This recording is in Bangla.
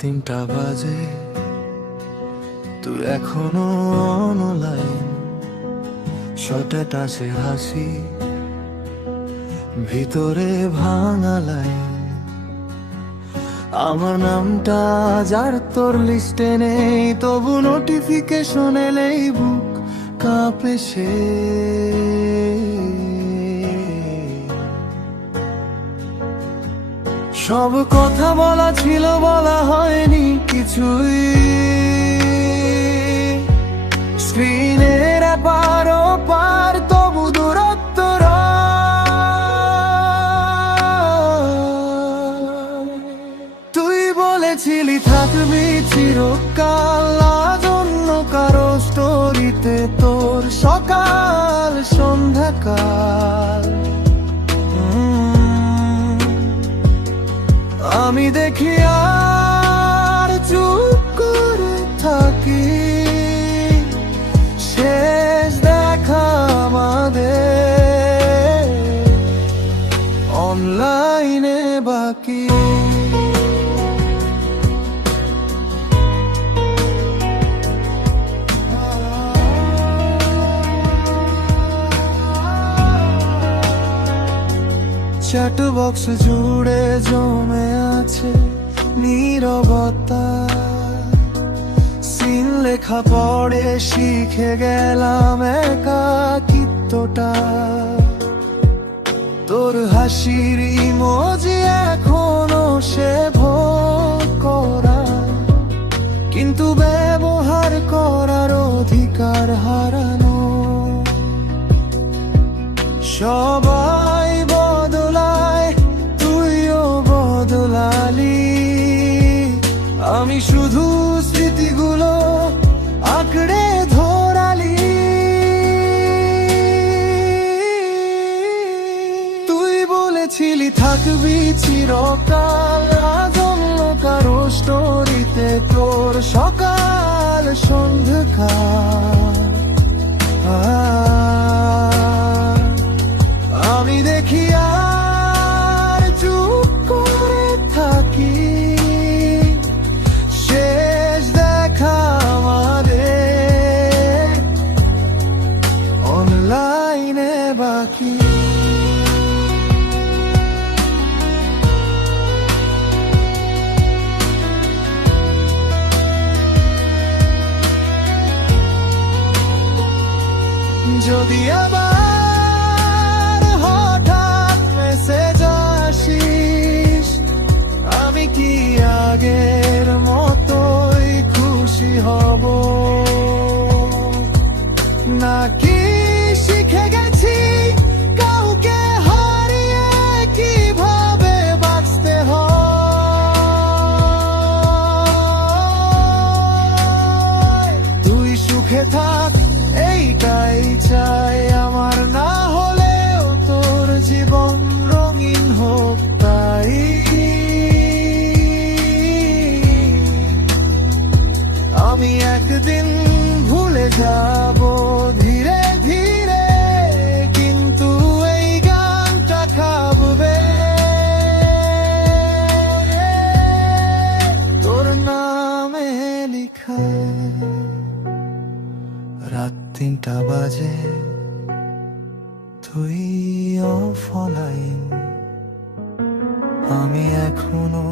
3টা বাজে, তুই এখনো অনলাইন। শর্টে আসে হাসি, ভিতরে ভাঙা লাইন। আমার নামটা যার তোর লিস্টে নেই, তবু নোটিফিকেশন এলেই বুক কাঁপে সে। সব কথা বলা ছিল, বলা হয়নি কিছুই। স্ক্রিনের এপার ওপার তবু দূরত্ব রয়। তুই বলেছিলি থাকবি চিরকাল, আজ অন্য কারো স্টোরিতে তোর সকাল সন্ধ্যাকাল। আমি দেখি আর চুপ করে থাকি, শেষ দেখা আমাদের অনলাইনে বাকি। চ্যাট বক্স জুড়ে জমে আছে নীরবতা। সিন লেখা পড়ে শিখে গেলাম একাকিত্বটা। তোর হাসির ইমোজি এখনো সে ভোগ করা, কিন্তু ব্যবহার করার অধিকার হারানো। সবাই বদলায়, তুইও বদলালি, আমি শুধু স্মৃতিগুলো আঁকড়ে ধরালি। তুই বলেছিলি থাকবি চিরকাল, আজ অন্য কারো স্টোরিতে তোর সকাল সন্ধ্যাকাল। আমি দেখি আর চুপ করে থাকি, শেষ দেখা আমাদের অনলাইনে বাকি। যদি আবার হঠাৎ মেসেজ আসিস, আমি কি আগের মতোই খুশি হব, নাকি শিখে গেছি কাউকে হারিয়ে কিভাবে বাঁচতে হয়। তুই সুখে থাক এইটাই চাই আমার, না হলেও তোর জীবন রঙিন হোক তাই। আমি একদিন ভুলে যাব ধীরে ধীরে, কিন্তু এই গানটা খাববে তোর নামে লিখা। রাত 3টা বাজে, তুই অফলাইন, আমি এখনো